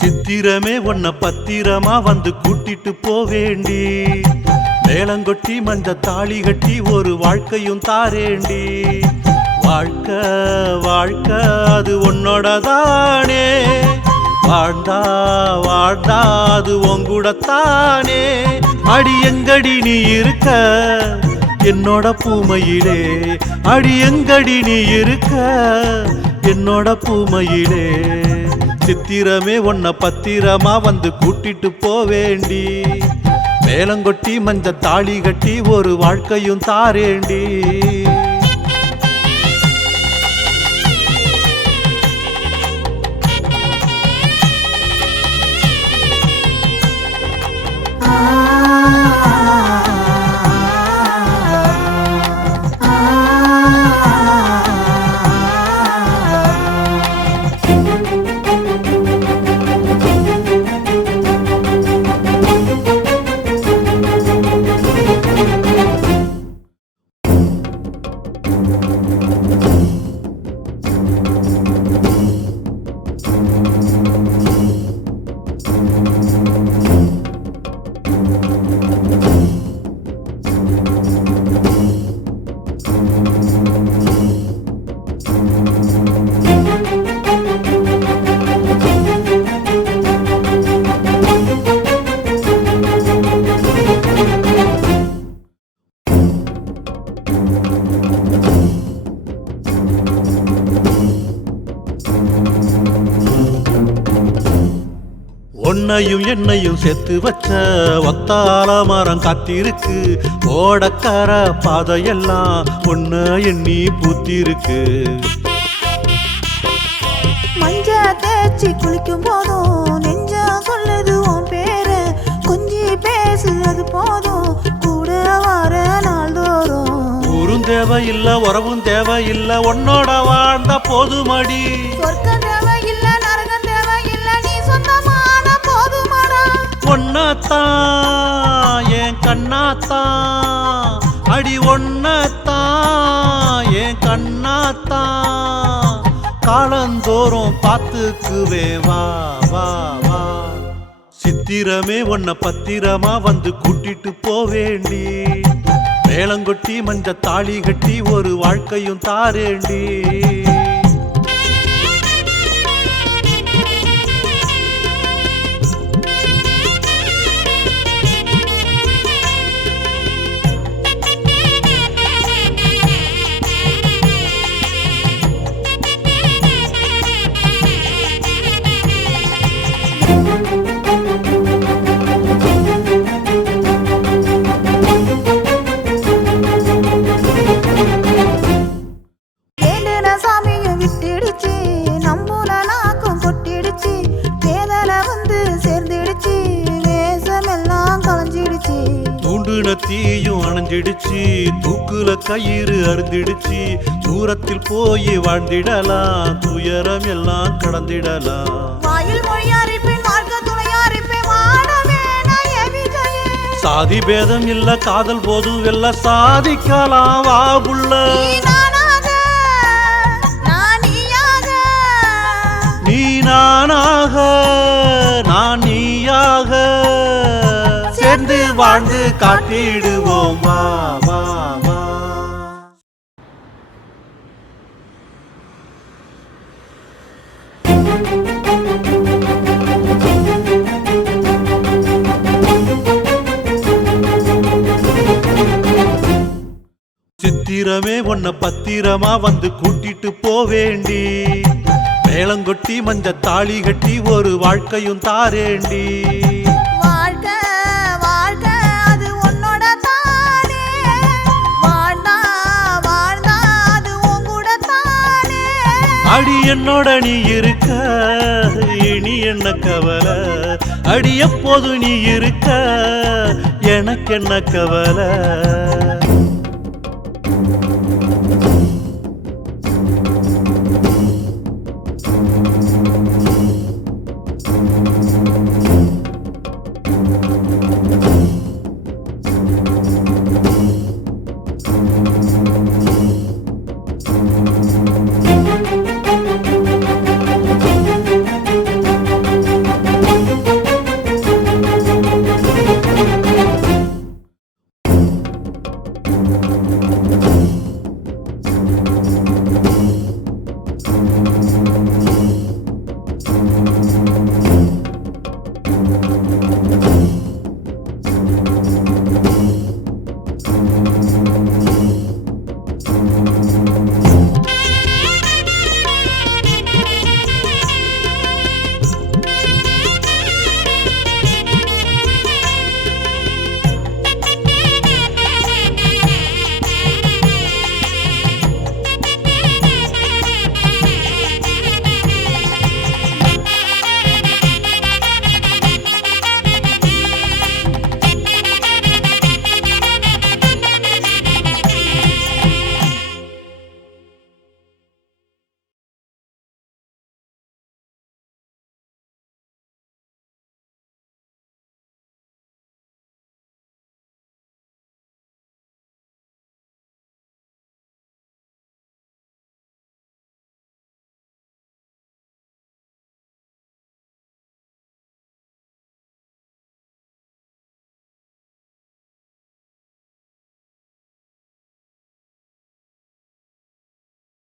சித்திரமே உன்னை பத்திரமா வந்து கூட்டிட்டு போவேண்டி, மேளங்கொட்டி மஞ்ச தாலி கட்டி ஒரு வாழ்க்கையும் தாரேண்டி. வாழ்க்கை வாழ்க்கை அது உன்னோட தானே, வாழ்ந்தா வாழ்ந்தா அது உங்கூடத்தானே. அடி எங்கடி நீ இருக்க என்னோட பூமையிலே, அடி எங்கடி நீ இருக்க என்னோட பூமையிலே. சித்திரமே உன்னை பத்திரமா வந்து கூட்டிட்டு போவேண்டி, மேளங்கொட்டி மஞ்ச தாலி கட்டி ஒரு வாழ்க்கையும் தாரேண்டி. உன்னையும் என்னையும் செத்து வச்ச ஒத்தால மரம் காத்திருக்கு, ஓடக்கார பாதையெல்லாம் ஒன்ன எண்ணி பூத்திருக்கு. மஞ்ச தேய்ச்சி குளிக்கும் போதும் நெஞ்ச சொல்லுது உன் பேரு, கொஞ்சி பேசு அது போதும் கூட வர நாள்தோறும். ஊரும் தேவையில்லை உறவும் தேவையில்லை, உன்னோட வாழ்ந்த போதுமடி. சொர்க்கம் தேவையில்லை நரகம் தேவையில்லை, நீ சொந்தமான போதுமாடா. ஒன்னத்தான் என் கண்ணாத்தான், அடி ஒன்னத்தான் என் கண்ணாத்தான், காலந்தோறும் பார்த்துக்குவே வா வா வா. சித்திரமே உன்னை பத்திரமா வந்து கூட்டிட்டு போவேண்டி, மேளங்கொட்டி மஞ்ச தாலி கட்டி ஒரு வாழ்க்கையும் தாரேண்டி. தீயும் அணைஞ்சிடுச்சு, தூக்குல கயிறு அறுந்திடுச்சு, தூரத்தில் போய் வாழ்ந்திடலாம், துயரம் எல்லாம் கடந்திடலாம். சாதி பேதம் இல்ல காதல் போதும் வெல்ல சாதிக்கலாம் வா புள்ள. நீ நானாக நான் நீயாக சேர்ந்து வாழ்ந்து காட்டிடுவோம் வா வா வா. சித்திரமே உன்னை பத்திரமா வந்து கூட்டிட்டு போவேண்டி, மேளங்கொட்டி மஞ்ச தாலி கட்டி ஒரு வாழ்க்கையும் தாரேண்டி. வாழ்க்கை என்னோட நீ இருக்க இனி என்ன கவலை அடி எப்போது நீ இருக்க எனக்கு என்ன கவலை